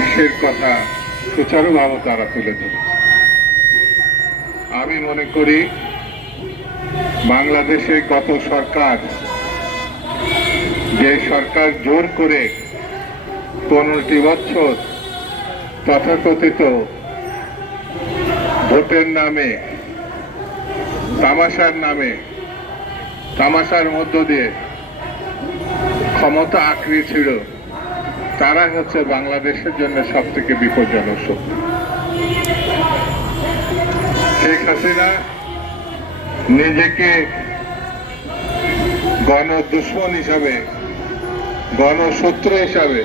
বিশ্বের কথা সুচারুভাবে তারা তুলে ধরে। আমি মনে করি বাংলাদেশে গত সরকার, যে সরকার জোর করে পনেরোটি বছর তথাকথিত ভোটের নামে, তামাশার নামে, তামাশার মধ্য দিয়ে ক্ষমতা আঁকড়িয়েছিল তারা হচ্ছে বাংলাদেশের জন্য সব থেকে বিপজ্জনক শক্তি। শেখ হাসিনা নিজেকে গণ দুশ্মন হিসাবে, গণশত্রু হিসাবে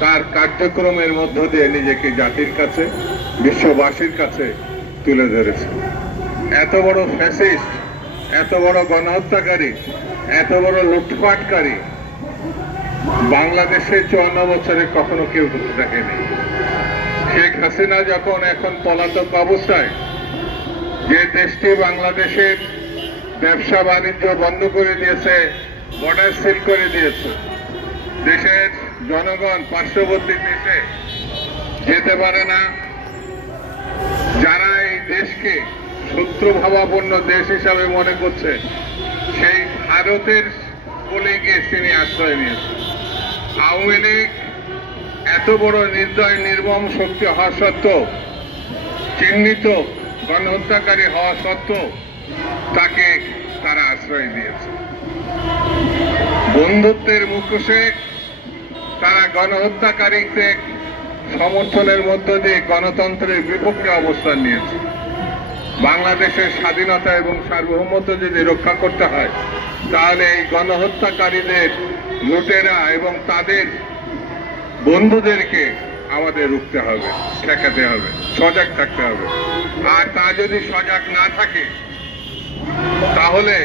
তার কার্যক্রমের মধ্য দিয়ে নিজেকে জাতির কাছে, বিশ্ববাসীর কাছে তুলে ধরেছে। এত বড় ফ্যাসিস্ট, এত বড় গণহত্যাকারী, এত বড় লুটপাটকারী বাংলাদেশে চুয়ান্ন বছরে কখনো কেউ দেখেনি। শেখ হাসিনা যখন এখন পলাতক অবস্থায়, যে দেশটি বাংলাদেশের ব্যবসা বাণিজ্য বন্ধ করে দিয়েছে বর্ডার সিল করে দিয়েছে, দেশের জনগণ পার্শ্ববর্তী দেশে যেতে পারে না, যারা এই দেশকে শত্রু ভাবাপন্ন দেশ হিসাবে মনে করছে, সেই ভারতের বলে গিয়ে আশ্রয় নিয়েছে আওয়ামী লীগ এত বড় নির্দয়, নির্মম শক্তি হওয়া সত্ত্বেও, চিহ্নিত, গণহত্যাকারী হওয়া সত্ত্বেও তাকে তারা আশ্রয় দিয়েছে। বন্ধুত্বের মুখোশে তারা গণহত্যাকারীকে সমর্থনের মধ্য দিয়ে গণতন্ত্রের বিপক্ষে অবস্থান নিয়েছে। বাংলাদেশের স্বাধীনতা এবং সার্বভৌমত্ব যদি রক্ষা করতে হয় তাহলে এই গণহত্যাকারীদের লুটেরা এবং তাদের বন্ধুদেরকে আমাদের রুখতে হবে, ঠেকাতে হবে, সজাগ থাকতে হবে। আর তা যদি সজাগ না থাকে, তাহলে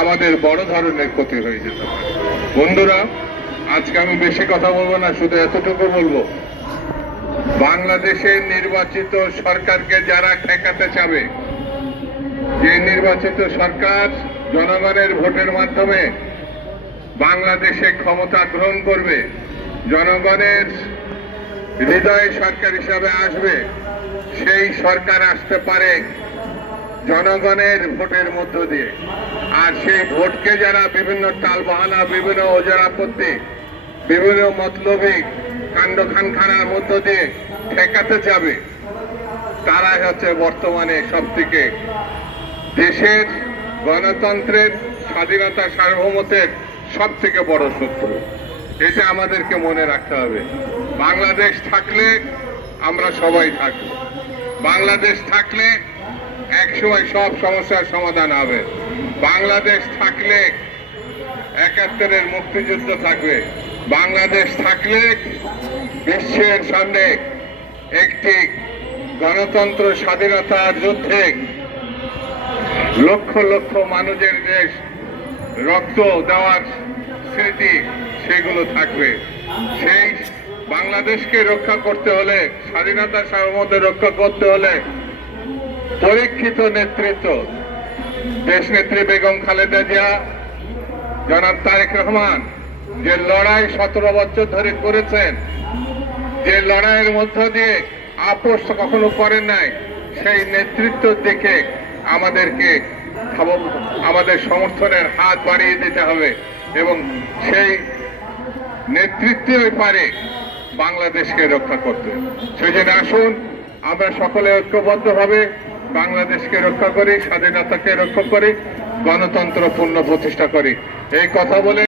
আমাদের বড় ধরনের ক্ষতি হয়ে যেতে পারে। বন্ধুরা, আজকে আমি বেশি কথা বলব না, শুধু এতটুকু বলব। বাংলাদেশের নির্বাচিত সরকারকে যারা ঠেকাতে চাবে, যে নির্বাচিত সরকার জনগণের ভোটের মাধ্যমে বাংলাদেশে ক্ষমতা গ্রহণ করবে, জনগণের হৃদয় সরকার হিসাবে আসবে, সেই সরকার আসতে পারে জনগণের ভোটের মধ্য দিয়ে। আর সেই ভোটকে যারা বিভিন্ন টালবাহানা, বিভিন্ন ওজোর আপত্তি বিভিন্ন মতলবিক কাণ্ড খানখানার মধ্য দিয়ে ঠেকাতে যাবে, তারাই হচ্ছে বর্তমানে সব থেকে দেশের গণতন্ত্রের স্বাধীনতা সার্বভৌমত্বের সব থেকে বড় শত্রু। এটা আমাদেরকে মনে রাখতে হবে। বাংলাদেশ থাকলে আমরা সবাই থাকব। বাংলাদেশ থাকলে একসময় সব সমস্যার সমাধান হবে। বাংলাদেশ থাকলে একাত্তরের মুক্তিযুদ্ধ থাকবে। বাংলাদেশ থাকলে বিশ্বের সামনে একটি গণতন্ত্র স্বাধীনতার যুদ্ধে লক্ষ লক্ষ মানুষের দেশ রক্ত দেওয়ার স্মৃতি সেগুলো থাকবে। সেই বাংলাদেশকে রক্ষা করতে হলে, স্বাধীনতা সার্বভৌমত্ব রক্ষা করতে হলে পরীক্ষিত নেতৃত্ব। দেশ নেত্রী বেগম খালেদা জিয়া, জনাব তারেক রহমান, যে লড়াই সতেরো বছর ধরে করেছেন, যে লড়াইয়ের মধ্য দিয়ে আপোষ কখনো করেন নাই, সেই নেতৃত্ব দেখে আমাদেরকে আমাদের সমর্থনের হাত বাড়িয়ে দিতে হবে এবং সেই নেতৃত্বই পারে বাংলাদেশকে রক্ষা করতে। সেই জন্য আসুন, আমরা সকলে ঐক্যবদ্ধভাবে বাংলাদেশকে রক্ষা করি, স্বাধীনতাকে রক্ষা করি, গণতন্ত্র পূর্ণ প্রতিষ্ঠা করি। এই কথা বলে